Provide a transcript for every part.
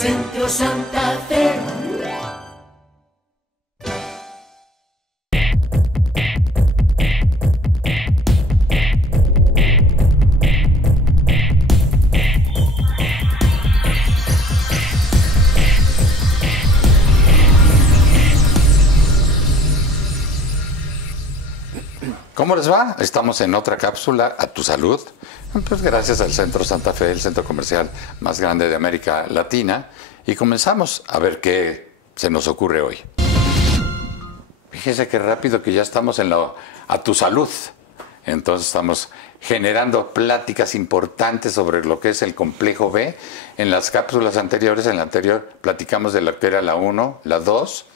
Centro Santa Fe. ¿Cómo les va? Estamos en otra cápsula, A Tu Salud, pues gracias al Centro Santa Fe, el centro comercial más grande de América Latina, y comenzamos a ver qué se nos ocurre hoy. Fíjense qué rápido que ya estamos en A Tu Salud. Entonces estamos generando pláticas importantes sobre lo que es el complejo B. En las cápsulas anteriores, en la anterior, platicamos de lo que era la 1, la 2,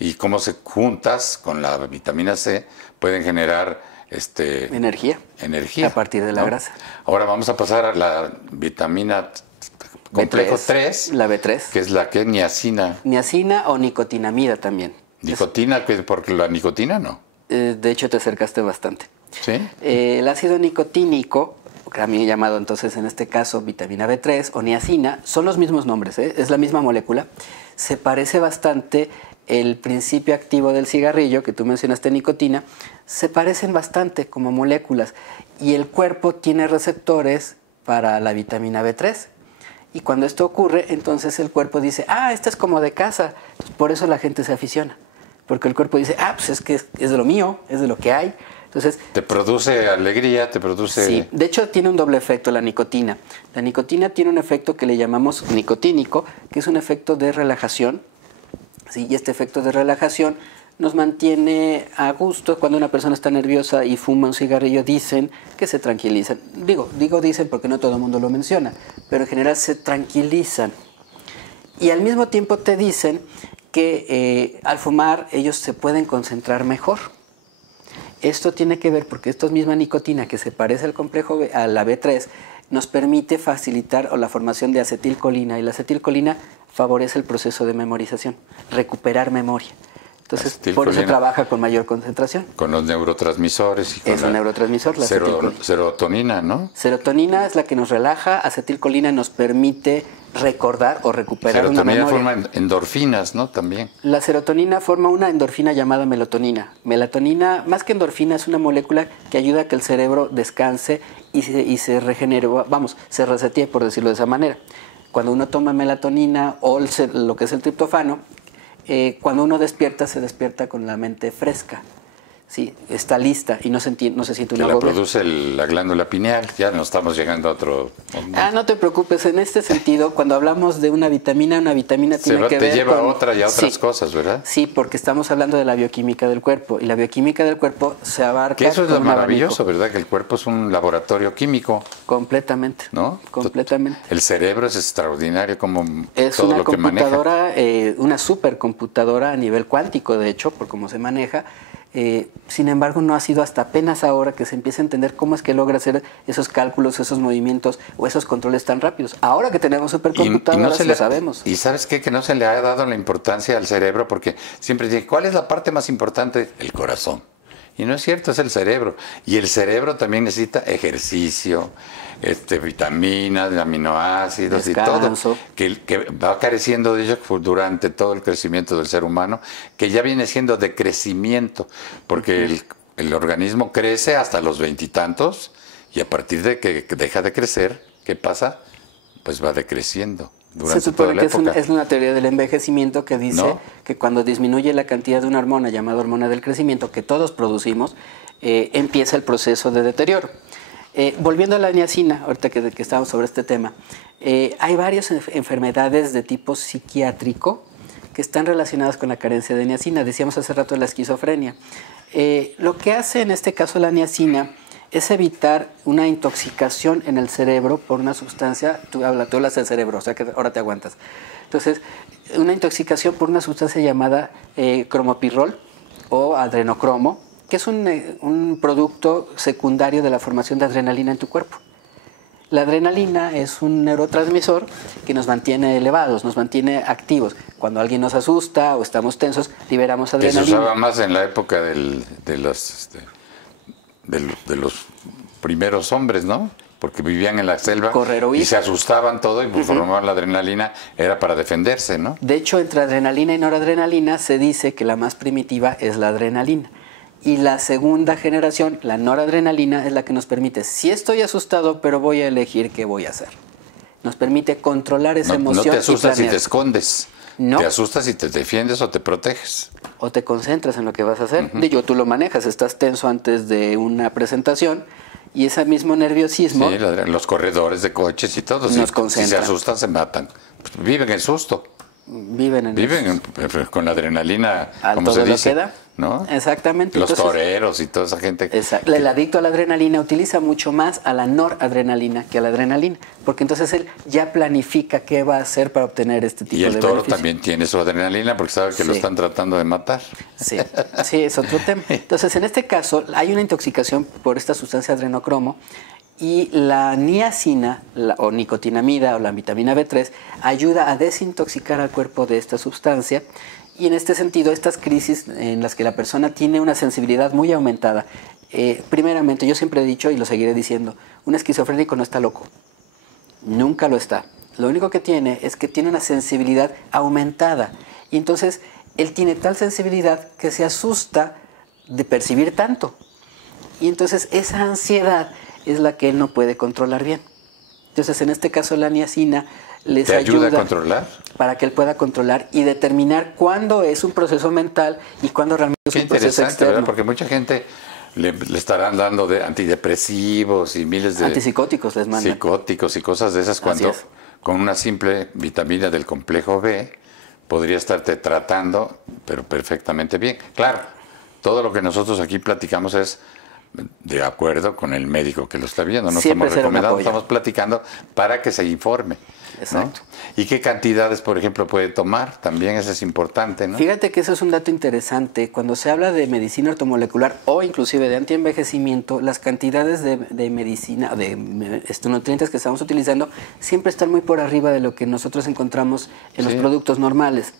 y cómo se juntas con la vitamina C pueden generar energía a partir de la grasa. Ahora vamos a pasar a la vitamina complejo 3, la B3, que es la que niacina. Niacina o nicotinamida también. Nicotina, porque la nicotina no. De hecho te acercaste bastante. ¿Sí? El ácido nicotínico, también llamado entonces en este caso vitamina B3 o niacina, son los mismos nombres, es la misma molécula. Se parece bastante. El principio activo del cigarrillo, que tú mencionaste, nicotina, se parecen bastante como moléculas y el cuerpo tiene receptores para la vitamina B3. Y cuando esto ocurre, entonces el cuerpo dice, esta es como de casa. Por eso la gente se aficiona, porque el cuerpo dice, pues es que es de lo mío, es de lo que hay. Entonces, te produce alegría, te produce... Sí, de hecho tiene un doble efecto la nicotina. La nicotina tiene un efecto que le llamamos nicotínico, que es un efecto de relajación. Sí, y este efecto de relajación nos mantiene a gusto. Cuando una persona está nerviosa y fuma un cigarrillo, dicen que se tranquilizan. Digo dicen porque no todo el mundo lo menciona, pero en general se tranquilizan. Y al mismo tiempo te dicen que al fumar ellos se pueden concentrar mejor. Esto tiene que ver porque esta misma nicotina que se parece al complejo B, a la B3, nos permite facilitar la formación de acetilcolina, y la acetilcolina favorece el proceso de memorización, recuperar memoria. Entonces, por eso trabaja con mayor concentración. Con los neurotransmisores. Y con es un neurotransmisor, la serotonina, ¿no? Serotonina es la que nos relaja, acetilcolina nos permite recordar o recuperar una memoria. Serotonina forma endorfinas, ¿no? También. La serotonina forma una endorfina llamada melatonina. Melatonina, más que endorfina, es una molécula que ayuda a que el cerebro descanse y se regenere, se resetee, por decirlo de esa manera. Cuando uno toma melatonina o lo que es el triptofano, cuando uno despierta, se despierta con la mente fresca. Sí, está lista y no se siente una agobio. La produce la glándula pineal, ya no estamos llegando a otro momento. No te preocupes, en este sentido, cuando hablamos de una vitamina tiene que ver te lleva con... a otra y a otras cosas, ¿verdad? Sí, porque estamos hablando de la bioquímica del cuerpo, y la bioquímica del cuerpo se abarca... Que eso es lo maravilloso, ¿verdad? Que el cuerpo es un laboratorio químico. Completamente. ¿No? Completamente. El cerebro es extraordinario, como es todo lo que maneja. Es una computadora, una supercomputadora a nivel cuántico, de hecho, por cómo se maneja. Sin embargo, no ha sido hasta apenas ahora que se empieza a entender cómo es que logra hacer esos cálculos, esos movimientos o esos controles tan rápidos. Ahora que tenemos supercomputadoras, lo sabemos. Y ¿sabes qué? Que no se le ha dado la importancia al cerebro, porque siempre dicen, ¿cuál es la parte más importante? El corazón. Y no es cierto, es el cerebro. Y el cerebro también necesita ejercicio, vitaminas, aminoácidos, descanso, y todo, que va careciendo de ello durante todo el crecimiento del ser humano, que ya viene siendo de crecimiento, porque el organismo crece hasta los 20 y tantos, y a partir de que deja de crecer, ¿qué pasa? Pues va decreciendo. Se supone que es una teoría del envejecimiento que dice que cuando disminuye la cantidad de una hormona llamada hormona del crecimiento, que todos producimos, empieza el proceso de deterioro. Volviendo a la niacina, ahorita que estamos sobre este tema, hay varias enfermedades de tipo psiquiátrico que están relacionadas con la carencia de niacina. Decíamos hace rato de la esquizofrenia. Lo que hace en este caso la niacina es evitar una intoxicación en el cerebro por una sustancia. Tú hablas del cerebro, o sea que ahora te aguantas. Entonces, una intoxicación por una sustancia llamada cromopirrol o adrenocromo, que es un producto secundario de la formación de adrenalina en tu cuerpo. La adrenalina es un neurotransmisor que nos mantiene elevados, nos mantiene activos. Cuando alguien nos asusta o estamos tensos, liberamos adrenalina. Se usaba más en la época de los primeros hombres, ¿no? porque vivían en la selva correr o huir. y se asustaban todo y pues formaban la adrenalina, era para defenderse, ¿no? De hecho, entre adrenalina y noradrenalina se dice que la más primitiva es la adrenalina. Y la segunda generación, la noradrenalina, es la que nos permite, sí estoy asustado, pero voy a elegir qué voy a hacer. Nos permite controlar esa emoción. No te asustas y si te escondes. No. Te asustas si te defiendes o te proteges. O te concentras en lo que vas a hacer. Digo, tú lo manejas, estás tenso antes de una presentación y ese mismo nerviosismo... Sí, los corredores de coches y todo. Nos si concentran. se asustan, se matan. Pues viven el susto. Viven con la adrenalina, como todo se dice, lo que da. ¿no? Exactamente. Los Entonces, toreros y toda esa gente. El adicto a la adrenalina utiliza mucho más a la noradrenalina que a la adrenalina, porque entonces él ya planifica qué va a hacer para obtener este tipo de beneficio. Y el toro también tiene su adrenalina porque sabe que lo están tratando de matar. Sí, es otro tema. Entonces, en este caso, hay una intoxicación por esta sustancia adrenocromo. Y la niacina, o nicotinamida, o la vitamina B3, ayuda a desintoxicar al cuerpo de esta sustancia. Y en este sentido, estas crisis en las que la persona tiene una sensibilidad muy aumentada, primeramente, yo siempre he dicho y lo seguiré diciendo, un esquizofrénico no está loco. Nunca lo está. Lo único que tiene es que tiene una sensibilidad aumentada. Y entonces, él tiene tal sensibilidad que se asusta de percibir tanto. Y entonces, esa ansiedad es la que él no puede controlar bien. Entonces, en este caso, la niacina les ¿Te ayuda a ayuda controlar? Para que él pueda controlar y determinar cuándo es un proceso mental y cuándo realmente es un proceso externo. ¿Verdad? Porque mucha gente le estarán dando de antidepresivos y miles de... Antipsicóticos les mandan. Psicóticos y cosas de esas cuando con una simple vitamina del complejo B podría estarte tratando, pero perfectamente bien. Claro, todo lo que nosotros aquí platicamos es de acuerdo con el médico que lo está viendo. No estamos recomendando, estamos platicando para que se informe. Exacto. ¿No? ¿Y qué cantidades, por ejemplo, puede tomar? También eso es importante, ¿no? Fíjate que eso es un dato interesante. Cuando se habla de medicina ortomolecular o inclusive de antienvejecimiento, las cantidades de medicina, de nutrientes que estamos utilizando, siempre están muy por arriba de lo que nosotros encontramos en los productos normales.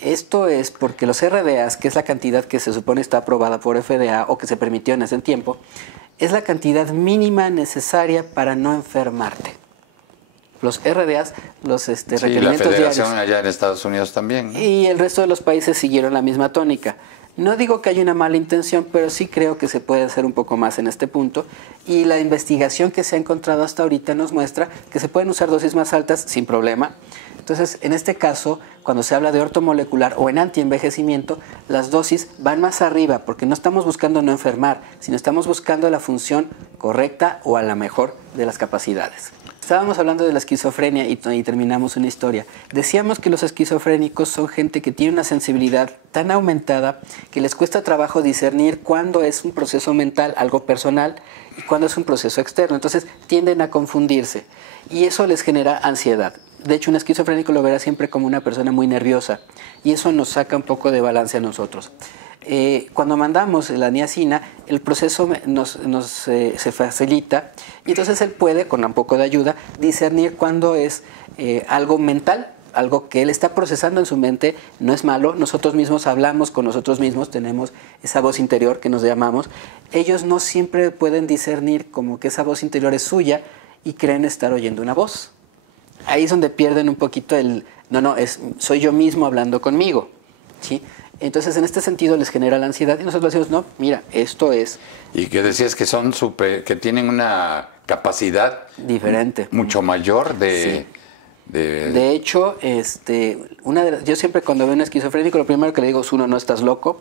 Esto es porque los RDAs, que es la cantidad que se supone está aprobada por FDA o que se permitió en ese tiempo, es la cantidad mínima necesaria para no enfermarte. Los RDAs, los requerimientos la Federación diarios, allá en Estados Unidos también, ¿no? Y el resto de los países siguieron la misma tónica. No digo que haya una mala intención, pero sí creo que se puede hacer un poco más en este punto. Y la investigación que se ha encontrado hasta ahorita nos muestra que se pueden usar dosis más altas sin problema. Entonces, en este caso, cuando se habla de ortomolecular o en antienvejecimiento, las dosis van más arriba porque no estamos buscando no enfermar, sino estamos buscando la función correcta o a la mejor de las capacidades. Estábamos hablando de la esquizofrenia y terminamos una historia. Decíamos que los esquizofrénicos son gente que tiene una sensibilidad tan aumentada que les cuesta trabajo discernir cuándo es un proceso mental, algo personal, y cuándo es un proceso externo. Entonces tienden a confundirse y eso les genera ansiedad. De hecho, un esquizofrénico lo verá siempre como una persona muy nerviosa y eso nos saca un poco de balance a nosotros. Cuando mandamos la niacina, el proceso se facilita y entonces él puede, con un poco de ayuda, discernir cuándo es algo mental, algo que él está procesando en su mente, no es malo. Nosotros mismos hablamos con nosotros mismos, tenemos esa voz interior que nos llamamos. Ellos no siempre pueden discernir como que esa voz interior es suya y creen estar oyendo una voz. Ahí es donde pierden un poquito soy yo mismo hablando conmigo, ¿sí? Entonces, en este sentido, les genera la ansiedad y nosotros decimos, no, mira, esto es... Y que decías que que tienen una capacidad... diferente. Mucho mayor de... Sí. De hecho, yo siempre cuando veo un esquizofrénico, lo primero que le digo es, uno, no estás loco,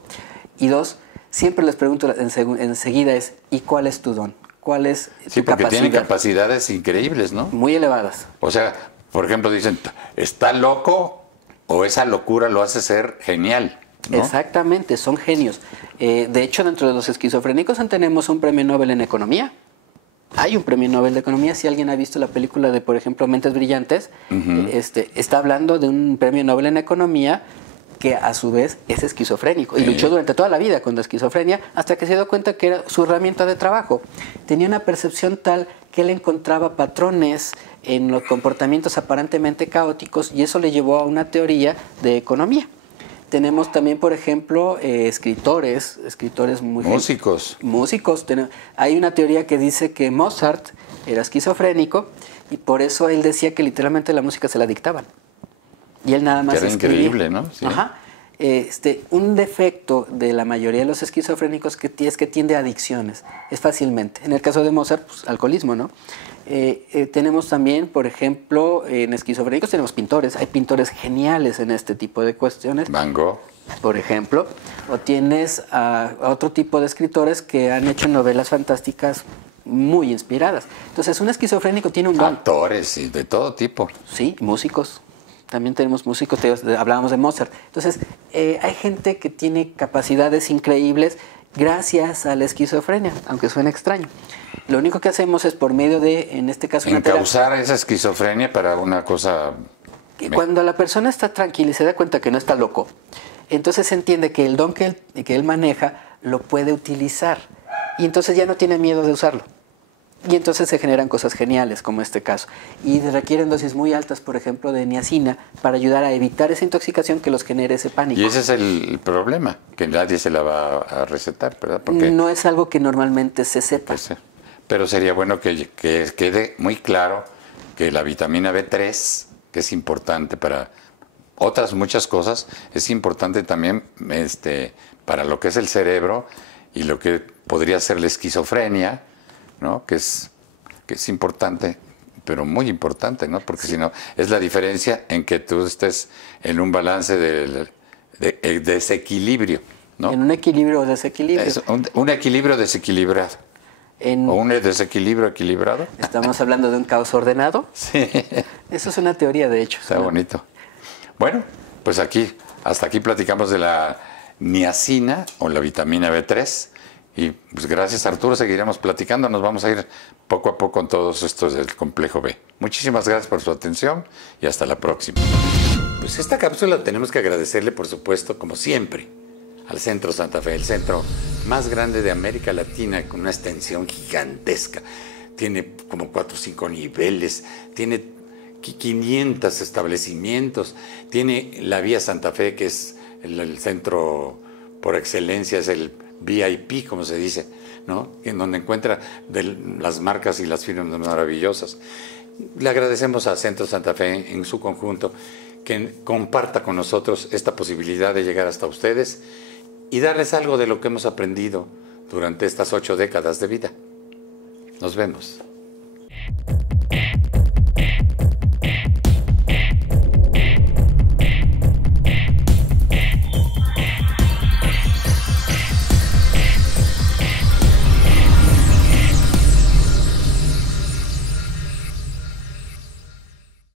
y dos, siempre les pregunto enseguida es, ¿y cuál es tu don? ¿Cuál es tu capacidad? Sí, porque tienen capacidades increíbles, ¿no? Muy elevadas. O sea, por ejemplo, dicen, ¿está loco o esa locura lo hace ser genial? ¿No? Exactamente, son genios. De hecho, dentro de los esquizofrénicos tenemos un premio Nobel en economía. Hay un premio Nobel de economía. Si alguien ha visto la película de, por ejemplo, Mentes Brillantes, está hablando de un premio Nobel en economía que a su vez es esquizofrénico. Y luchó durante toda la vida con la esquizofrenia hasta que se dio cuenta que era su herramienta de trabajo. Tenía una percepción tal que él encontraba patrones en los comportamientos aparentemente caóticos y eso le llevó a una teoría de economía. Tenemos también, por ejemplo, escritores muy... Músicos. Músicos. Hay una teoría que dice que Mozart era esquizofrénico y por eso él decía que literalmente la música se la dictaban. Y él nada más era escribía. Increíble, ¿no? Sí. Ajá. Un defecto de la mayoría de los esquizofrénicos es que tiende a adicciones, es fácilmente. En el caso de Mozart, pues, alcoholismo, ¿no? Tenemos también, por ejemplo, en esquizofrénicos tenemos pintores. Hay pintores geniales en este tipo de cuestiones. Van Gogh. Por ejemplo. O tienes a otro tipo de escritores que han hecho novelas fantásticas muy inspiradas. Entonces, un esquizofrénico tiene un don. Actores y de todo tipo. Sí, músicos. También tenemos músicos, hablábamos de Mozart. Entonces, hay gente que tiene capacidades increíbles gracias a la esquizofrenia, aunque suene extraño. Lo único que hacemos es por medio de, en este caso, encauzar esa esquizofrenia para una cosa... Cuando la persona está tranquila y se da cuenta que no está loco, entonces se entiende que el don que él maneja lo puede utilizar. Y entonces ya no tiene miedo de usarlo. Y entonces se generan cosas geniales, como este caso. Y requieren dosis muy altas, por ejemplo, de niacina, para ayudar a evitar esa intoxicación que los genere ese pánico. Y ese es el problema, que nadie se la va a recetar, ¿verdad? Porque no es algo que normalmente se sepa. Pues, pero sería bueno que quede muy claro que la vitamina B3, que es importante para otras muchas cosas, es importante también para lo que es el cerebro y lo que podría ser la esquizofrenia, ¿no? Que es importante, pero muy importante, ¿no? Porque si no, es la diferencia en que tú estés en un balance de desequilibrio, ¿no? En un equilibrio o desequilibrio. Es un equilibrio desequilibrado. ¿O un desequilibrio equilibrado? ¿Estamos hablando de un caos ordenado? Sí. Eso es una teoría, de hecho. Está bonito. Bueno, pues hasta aquí platicamos de la niacina o la vitamina B3. Y pues gracias, Arturo, seguiremos platicando. Nos vamos a ir poco a poco con todos estos del complejo B. Muchísimas gracias por su atención y hasta la próxima. Pues esta cápsula tenemos que agradecerle, por supuesto, como siempre, al Centro Santa Fe, el centro más grande de América Latina, con una extensión gigantesca. Tiene como 4 o 5 niveles, tiene 500 establecimientos, tiene la Vía Santa Fe, que es el centro por excelencia, es el VIP, como se dice, ¿no? En donde encuentra las marcas y las firmas maravillosas. Le agradecemos a Centro Santa Fe en su conjunto que comparta con nosotros esta posibilidad de llegar hasta ustedes y darles algo de lo que hemos aprendido durante estas 8 décadas de vida. Nos vemos.